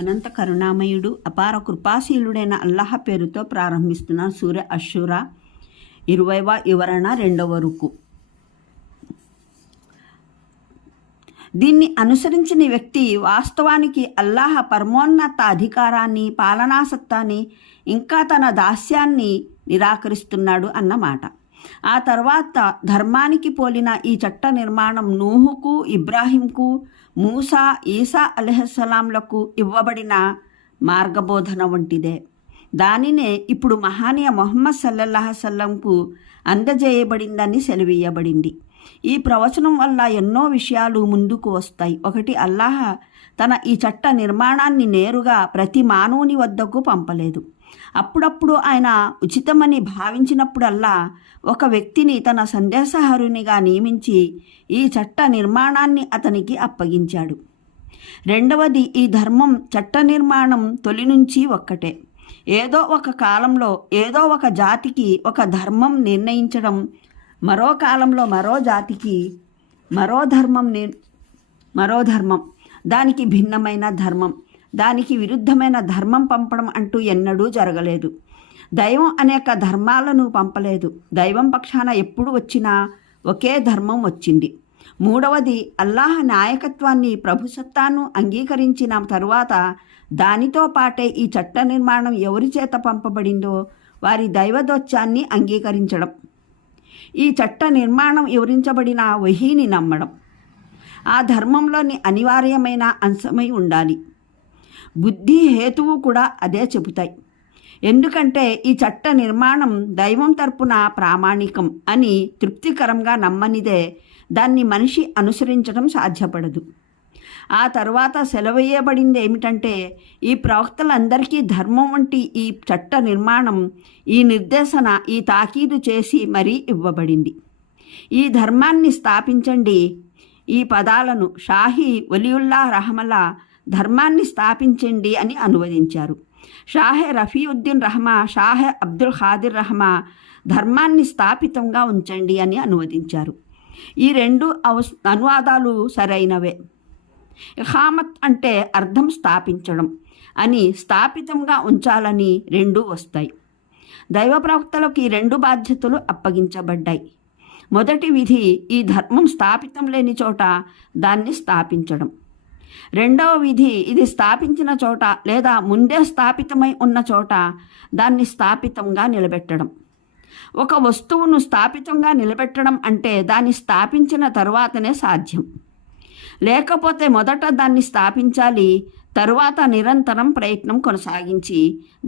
అనంత కరుణామయుడు అపార కృపాశీలుడైన అల్లాహ్ పేరుతో ప్రారంభిస్తున్న సూర్య అష్షూరా 20వ వివరణ 2వ రుకు. దీన్ని అనుసరించిన వ్యక్తి వాస్తవానికి అల్లాహ్ పరమోన్నత అధికారాన్ని, పాలనాసత్తాన్ని, ఇంకా తన దాస్యాన్ని నిరాకరిస్తున్నాడు అన్నమాట. ఆ తర్వాత ధర్మానికి పోలిన ఈ చట్ట నిర్మాణం నూహుకు, ఇబ్రాహీంకు, మూసా, ఈసా అలైహిస్సలాంలకు ఇవ్వబడిన మార్గబోధన వంటిదే. దానినే ఇప్పుడు మహానీయ ముహమ్మద్ సల్లల్లాహు అలైహి వసల్లంకు అందజేయబడిందని సెలవీయబడింది. ఈ ప్రవచనం వల్ల ఎన్నో విషయాలు ముందుకు వస్తాయి. ఒకటి, అల్లాహ్ తన ఈ చట్ట నిర్మాణాన్ని నేరుగా ప్రతి మానవుని వద్దకు పంపలేదు. అప్పుడప్పుడు ఆయన ఉచితమని భావించినప్పుడల్లా ఒక వ్యక్తిని తన సందేశహరునిగా నియమించి ఈ చట్ట నిర్మాణాన్ని అతనికి అప్పగించాడు. రెండవది, ఈ ధర్మం చట్ట నిర్మాణం తొలి నుంచి ఒక్కటే. ఏదో ఒక కాలంలో ఏదో ఒక జాతికి ఒక ధర్మం నిర్ణయించడం, మరో కాలంలో మరో జాతికి మరో ధర్మం, దానికి భిన్నమైన ధర్మం, దానికి విరుద్ధమైన ధర్మం పంపడం అంటూ ఎన్నడూ జరగలేదు. దైవం అనేక ధర్మాలను పంపలేదు. దైవం పక్షాన ఎప్పుడు వచ్చినా ఒకే ధర్మం వచ్చింది. మూడవది, అల్లాహ్ నాయకత్వాన్ని, ప్రభుసత్తాను అంగీకరించిన తరువాత దానితో పాటే ఈ చట్ట నిర్మాణం ఎవరి చేత పంపబడిందో వారి దైవదోత్యాన్ని అంగీకరించడం. ఈ చట్ట నిర్మాణం వివరించబడిన వహీని నమ్మడం ఆ ధర్మంలోని అనివార్యమైన అంశమై ఉండాలి. బుద్ధి, హేతువు కూడా అదే చెబుతాయి. ఎందుకంటే ఈ చట్ట నిర్మాణం దైవం తరపున ప్రామాణికం అని తృప్తికరంగా నమ్మనిదే దాన్ని మనిషి అనుసరించడం సాధ్యపడదు. ఆ తర్వాత సెలవేయబడింది ఏమిటంటే, ఈ ప్రవక్తలందరికీ ధర్మం వంటి ఈ చట్ట నిర్మాణం, ఈ నిర్దేశన, ఈ తాకీదు చేసి మరీ ఇవ్వబడింది. ఈ ధర్మాన్ని స్థాపించండి. ఈ పదాలను షాహీ వలియుల్లా రహమల్లా ధర్మాన్ని స్థాపించండి అని అనువదించారు. షాహె రఫీయుద్దీన్ రహమా, షాహె అబ్దుల్ ఖాదిర్ రహమా ధర్మాన్ని స్థాపితంగా ఉంచండి అని అనువదించారు. ఈ రెండు అనువాదాలు సరైనవే. ఇఖామత్ అంటే అర్థం స్థాపించడం అని, స్థాపితంగా ఉంచాలని రెండూ వస్తాయి. దైవ ప్రవక్తలకు ఈ రెండు బాధ్యతలు అప్పగించబడ్డాయి. మొదటి విధి ఈ ధర్మం స్థాపితం లేని చోట దాన్ని స్థాపించడం. రెండవ విధి ఇది స్థాపించిన చోట లేదా ముందే స్థాపితమై ఉన్న చోట దాన్ని స్థాపితంగా నిలబెట్టడం. ఒక వస్తువును స్థాపితంగా నిలబెట్టడం అంటే దాన్ని స్థాపించిన తరువాతనే సాధ్యం. లేకపోతే మొదట దాన్ని స్థాపించాలి, తరువాత నిరంతరం ప్రయత్నం కొనసాగించి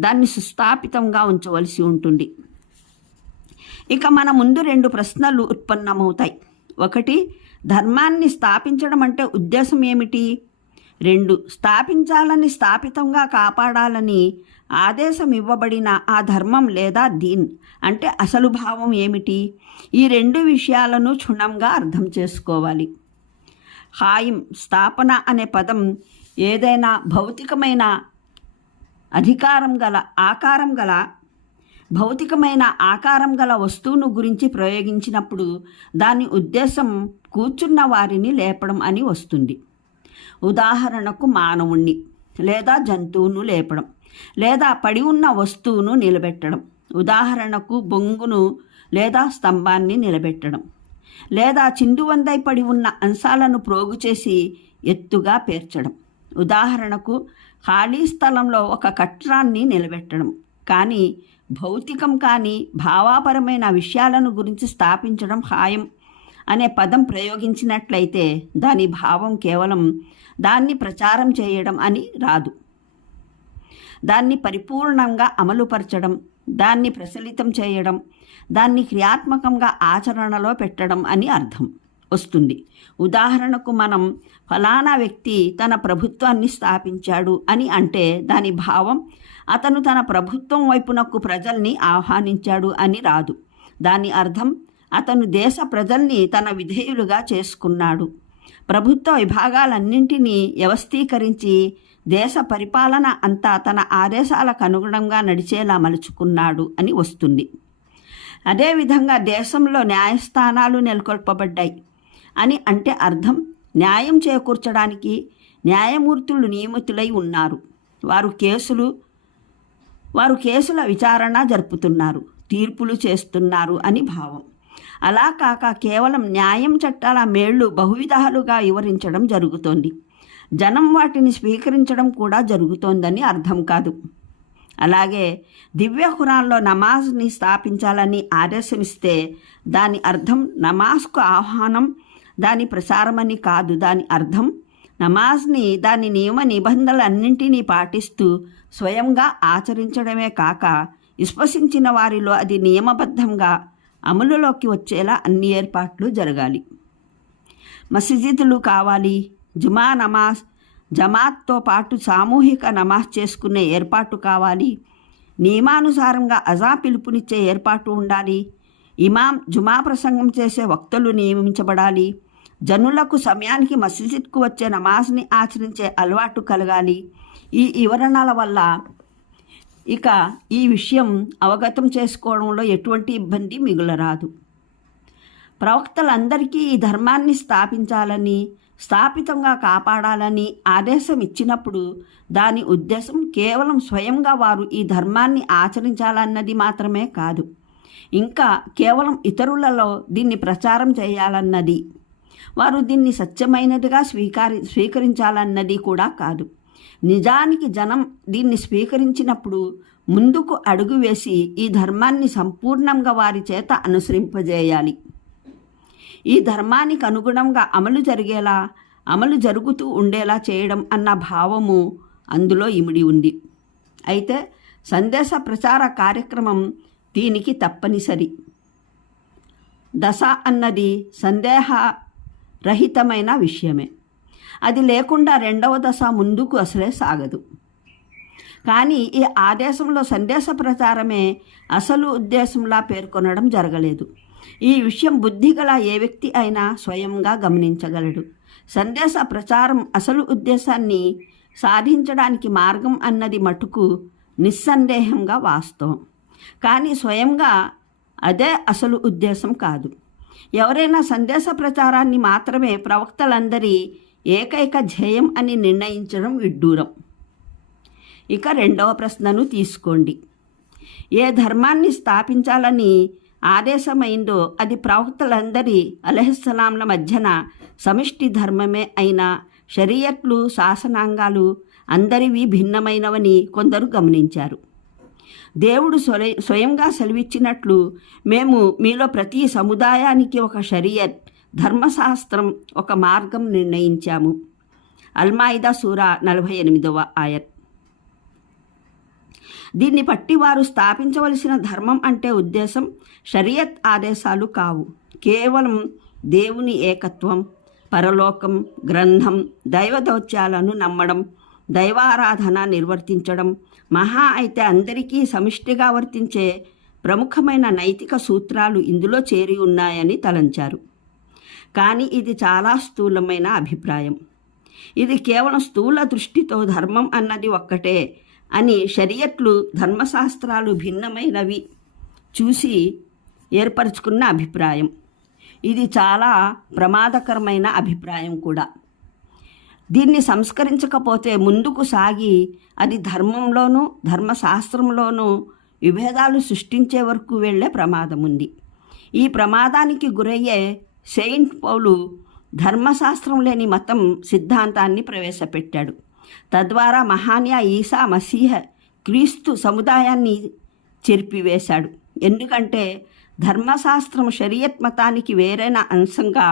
దాన్ని సుస్థాపితంగా ఉంచవలసి ఉంటుంది. ఇక మన ముందు రెండు ప్రశ్నలు ఉత్పన్నమవుతాయి. ఒకటి, ధర్మాన్ని స్థాపించడం అంటే ఉద్దేశం ఏమిటి? రెండు, స్థాపించాలని, స్థాపితంగా కాపాడాలని ఆదేశం ఇవ్వబడిన ఆ ధర్మం లేదా దీన్ అంటే అసలు భావం ఏమిటి? ఈ రెండు విషయాలను క్షుణ్ణంగా అర్థం చేసుకోవాలి. ఖాయిం, స్థాపన అనే పదం ఏదైనా భౌతికమైన ఆకారం గల వస్తువును గురించి ప్రయోగించినప్పుడు దాని ఉద్దేశం కూర్చున్న వారిని లేపడం అని వస్తుంది. ఉదాహరణకు మానవుణ్ణి లేదా జంతువును లేపడం, లేదా పడి ఉన్న వస్తువును నిలబెట్టడం. ఉదాహరణకు బొంగును లేదా స్తంభాన్ని నిలబెట్టడం, లేదా చిందువందై పడి ఉన్న అంశాలను ప్రోగు చేసి ఎత్తుగా పేర్చడం. ఉదాహరణకు ఖాళీ స్థలంలో ఒక కట్టడాన్ని నిలబెట్టడం. కానీ భౌతికం కానీ భావాపరమైన విషయాలను గురించి స్థాపించడం, ఖాయం అనే పదం ప్రయోగించినట్లయితే దాని భావం కేవలం దాన్ని ప్రచారం చేయడం అని రాదు. దాన్ని పరిపూర్ణంగా అమలుపరచడం, దాన్ని ప్రచలితం చేయడం, దాన్ని క్రియాత్మకంగా ఆచరణలో పెట్టడం అని అర్థం వస్తుంది. ఉదాహరణకు మనం ఫలానా వ్యక్తి తన ప్రభుత్వాన్ని స్థాపించాడు అని అంటే దాని భావం అతను తన ప్రభుత్వం వైపునకు ప్రజల్ని ఆహ్వానించాడు అని రాదు. దాని అర్థం అతను దేశ ప్రజల్ని తన విధేయులుగా చేసుకున్నాడు, ప్రభుత్వ విభాగాలన్నింటినీ వ్యవస్థీకరించి దేశ పరిపాలన అంతా తన ఆదేశాలకు అనుగుణంగా నడిచేలా మలుచుకున్నాడు అని వస్తుంది. అదేవిధంగా దేశంలో న్యాయస్థానాలు నెలకొల్పబడ్డాయి అని అంటే అర్థం న్యాయం చేకూర్చడానికి న్యాయమూర్తులు నియమితులై ఉన్నారు. వారు కేసుల విచారణ జరుపుతున్నారు, తీర్పులు చేస్తున్నారు అని భావం. అలా కాక కేవలం న్యాయం చట్టాల మేళ్లు బహువిధాలుగా వివరించడం జరుగుతోంది. జనం వాటిని స్వీకరించడం కూడా జరుగుతోందని అర్థం కాదు. అలాగే దివ్య ఖురాన్లో నమాజ్ని స్థాపించాలని ఆదేశమిస్తే దాని అర్థం నమాజ్కు ఆహ్వానం, దాని ప్రసారమని కాదు. దాని అర్థం నమాజ్ని దాని నియమ నిబంధనలన్నింటినీ పాటిస్తూ స్వయంగా ఆచరించడమే కాక విశ్వసించిన వారిలో అది నియమబద్ధంగా అమలులోకి వచ్చేలా అన్ని ఏర్పాట్లు జరగాలి. మసీదులు కావాలి, జుమా నమాజ్ జమాత్తో పాటు సామూహిక నమాజ్ చేసుకునే ఏర్పాటు కావాలి, నియమానుసారంగా అజా పిలుపునిచ్చే ఏర్పాటు ఉండాలి, ఇమాం జుమా ప్రసంగం చేసే వక్తలు నియమించబడాలి, జనులకు సమయానికి మసీదుకు వచ్చే నమాజ్ని ఆచరించే అలవాటు కలగాలి. ఈ వివరణల వల్ల ఇక ఈ విషయం అవగతం చేసుకోవడంలో ఎటువంటి ఇబ్బంది మిగులరాదు. ప్రవక్తలందరికీ ఈ ధర్మాన్ని స్థాపించాలని, స్థాపితంగా కాపాడాలని ఆదేశం ఇచ్చినప్పుడు దాని ఉద్దేశం కేవలం స్వయంగా వారు ఈ ధర్మాన్ని ఆచరించాలన్నది మాత్రమే కాదు, ఇంకా కేవలం ఇతరులలో దీన్ని ప్రచారం చేయాలన్నది, వారు దీన్ని సత్యమైనదిగా స్వీకరించాలన్నది కూడా కాదు. నిజానికి జనం దీన్ని స్వీకరించినప్పుడు ముందుకు అడుగు వేసి ఈ ధర్మాన్ని సంపూర్ణంగా వారి చేత అనుసరింపజేయాలి. ఈ ధర్మానికి అనుగుణంగా అమలు జరుగుతూ ఉండేలా చేయడం అన్న భావము అందులో ఇమిడి ఉంది. అయితే సందేశ ప్రచార కార్యక్రమం దీనికి తప్పనిసరి. దశ అన్నది సందేహరహితమైన విషయమే. అది లేకుండా రెండవ దశ ముందుకు అసలే సాగదు. కానీ ఈ ఆదేశంలో సందేశ ప్రచారమే అసలు ఉద్దేశంలా పేర్కొనడం జరగలేదు. ఈ విషయం బుద్ధిగల ఏ వ్యక్తి అయినా స్వయంగా గమనించగలడు. సందేశ ప్రచారం అసలు ఉద్దేశాన్ని సాధించడానికి మార్గం అన్నది మటుకు నిస్సందేహంగా వాస్తవం. కానీ స్వయంగా అదే అసలు ఉద్దేశం కాదు. ఎవరైనా సందేశ ప్రచారాన్ని మాత్రమే ప్రవక్తలందరి ఏకైక ధ్యేయం అని నిర్ణయించడం విడ్డూరం. ఇక రెండవ ప్రశ్నను తీసుకోండి. ఏ ధర్మాన్ని స్థాపించాలని ఆదేశమైందో అది ప్రవక్తలందరి అలైహిస్సలాంల మధ్యన సమిష్టి ధర్మమే అయినా షరియట్లు, శాసనాంగాలు అందరివి భిన్నమైనవని కొందరు గమనించారు. దేవుడు స్వయంగా సెలవిచ్చినట్లు మేము మీలో ప్రతి సముదాయానికి ఒక షరియత్, ధర్మశాస్త్రం, ఒక మార్గం నిర్ణయించాము. అల్మాయిదా సూరా 48వ ఆయత్. దీన్ని బట్టి వారు స్థాపించవలసిన ధర్మం అంటే ఉద్దేశం షరియత్ ఆదేశాలు కావు. కేవలం దేవుని ఏకత్వం, పరలోకం, గ్రంథం, దైవ దౌత్యాలను నమ్మడం, దైవారాధన నిర్వర్తించడం, మహా అయితే అందరికీ సమిష్టిగా వర్తించే ప్రముఖమైన నైతిక సూత్రాలు ఇందులో చేరి ఉన్నాయని తలంచారు. కానీ ఇది చాలా స్థూలమైన అభిప్రాయం. ఇది కేవలం స్థూల దృష్టితో ధర్మం అన్నది ఒక్కటే అని షరియట్లు, ధర్మశాస్త్రాలు భిన్నమైనవి చూసి ఏర్పరచుకున్న అభిప్రాయం. ఇది చాలా ప్రమాదకరమైన అభిప్రాయం కూడా. దీన్ని సంస్కరించకపోతే ముందుకు సాగి అది ధర్మంలోనూ ధర్మశాస్త్రంలోనూ విభేదాలు సృష్టించే వరకు వెళ్ళే ప్రమాదం ఉంది. ఈ ప్రమాదానికి గురయ్యే సెయింట్ పౌలు ధర్మశాస్త్రం లేని మతం సిద్ధాంతాన్ని ప్రవేశపెట్టాడు. తద్వారా మహాన్యా ఈసా మసీహ్ క్రీస్తు సముదాయాన్ని చెరిపివేశాడు. ఎందుకంటే ధర్మశాస్త్రం షరియత్ మతానికి వేరైన అంశంగా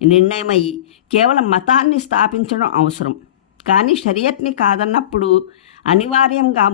నిర్ణయమై కేవలం మతాన్ని స్థాపించడం అవసరం. కానీ షరియత్ని కాదన్నప్పుడు అనివార్యంగా